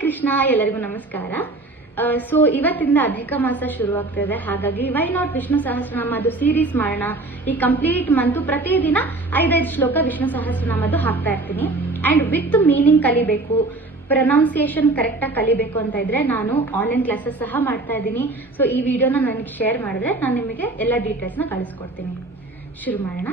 ಕೃಷ್ಣ, ಎಲ್ಲರಿಗೂ ನಮಸ್ಕಾರ. ಸೊ ಇವತ್ತಿಂದ ಅಧಿಕ ಮಾಸ ಶುರುವಾಗ್ತಿದೆ. ಹಾಗಾಗಿ ವೈ ನಾಟ್ ವಿಷ್ಣು ಸಹಸ್ರನಾಮದ್ದು ಸೀರೀಸ್ ಮಾಡೋಣ. ಈ ಕಂಪ್ಲೀಟ್ ಮಂತು ಪ್ರತಿದಿನ 5 ಶ್ಲೋಕ ವಿಷ್ಣು ಸಹಸ್ರನಾಮದ್ದು ಹಾಕ್ತಾ ಇರ್ತೀನಿ. ಆ್ಯಂಡ್ ವಿತ್ ಮೀನಿಂಗ್ ಕಲಿಬೇಕು, ಪ್ರೊನೌನ್ಸಿಯೇಷನ್ ಕರೆಕ್ಟಾಗಿ ಕಲಿಬೇಕು ಅಂತ ಇದ್ರೆ ನಾನು ಆನ್ಲೈನ್ ಕ್ಲಾಸಸ್ ಸಹ ಮಾಡ್ತಾ ಇದ್ದೀನಿ. ಸೊ ಈ ವಿಡಿಯೋನ ನನಗೆ ಶೇರ್ ಮಾಡಿದ್ರೆ ನಾನು ನಿಮಗೆ ಎಲ್ಲ ಡೀಟೇಲ್ಸ್ನ ಕಳಿಸ್ಕೊಡ್ತೀನಿ. ಶುರು ಮಾಡೋಣ.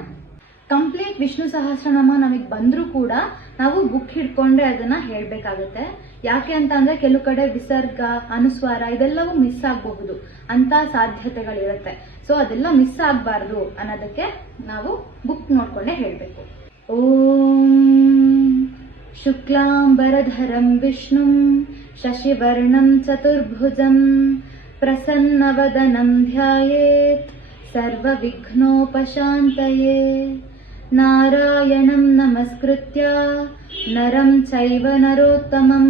ಕಂಪ್ಲೀಟ್ ವಿಷ್ಣು ಸಹಸ್ರನಾಮ ನಮಗೆ ಬಂದರೂ ಕೂಡ ನಾವು ಬುಕ್ ಹಿಡ್ಕೊಂಡ್ರೆ ಅದನ್ನ ಹೇಳ್ಬೇಕಾಗತ್ತೆ. ಯಾಕೆ ಅಂತ ಅಂದ್ರೆ ಕೆಲವು ಕಡೆ ವಿಸರ್ಗ, ಅನುಸ್ವಾರ ಇದೆಲ್ಲವೂ ಮಿಸ್ ಆಗಬಹುದು ಅಂತ ಸಾಧ್ಯತೆಗಳಿರುತ್ತೆ. ಸೊ ಅದೆಲ್ಲ ಮಿಸ್ ಆಗಬಾರ್ದು ಅನ್ನೋದಕ್ಕೆ ನಾವು ಬುಕ್ ನೋಡ್ಕೊಂಡೇ ಹೇಳ್ಬೇಕು. ಓಂ ಶುಕ್ಲಾಂಬರಧರಂ ವಿಷ್ಣುಂ ಶಶಿವರ್ಣಂ ಚತುರ್ಭುಜಂ ಪ್ರಸನ್ನವದನಂ ಧ್ಯಾಯೇತ್ ಸರ್ವವಿಘ್ನೋಪಶಾಂತಯೇ. ನಾರಾಯಣಂ ನಮಸ್ಕೃತ್ಯ ನರಂ ಚೈವ ನರೋತ್ತಮಂ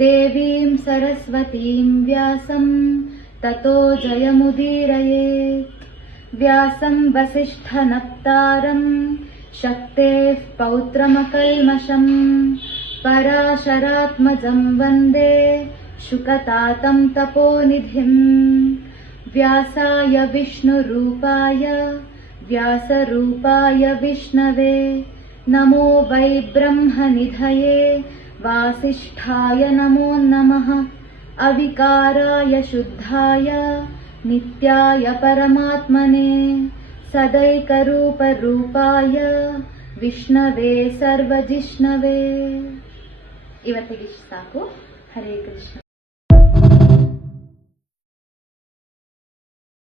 ದೇವೀಂ ಸರಸ್ವತೀಂ ವ್ಯಾಸಂ ತತೋ ಜಯಮುದೀರಯೇತ್. ವ್ಯಾಸಂ ವಸಿಷ್ಠನಪ್ತಾರಂ ಶಕ್ತೇಃ ಪೌತ್ರಮಕಲ್ಮಷಂ ಪರಾಶರಾತ್ಮಜಂ ವಂದೇ ಶುಕತಾತಂ ತಪೋನಿಧಿಂ. ವ್ಯಾಸಾಯ ವಿಷ್ಣುರೂಪಾಯ ವ್ಯಾಸರೂಪಾಯ ವಿಷ್ಣವೇ ನಮೋ ವೈ ಬ್ರಹ್ಮನಿಧಯೇ ವಾಸಿಷ್ಠಾಯ ನಮೋ ನಮಃ. ಅವಿಕಾರಾಯ ಶುದ್ಧಾಯ ನಿತ್ಯಾಯ ಪರಮಾತ್ಮನೇ ಸದೈಕರೂಪರೂಪಾಯ ವಿಷ್ಣವೇ ಸರ್ವಜಿಷ್ಣವೇ. ಇವತ್ತಿಗೆ ಸಾಕು. ಹರೇ ಕೃಷ್ಣ.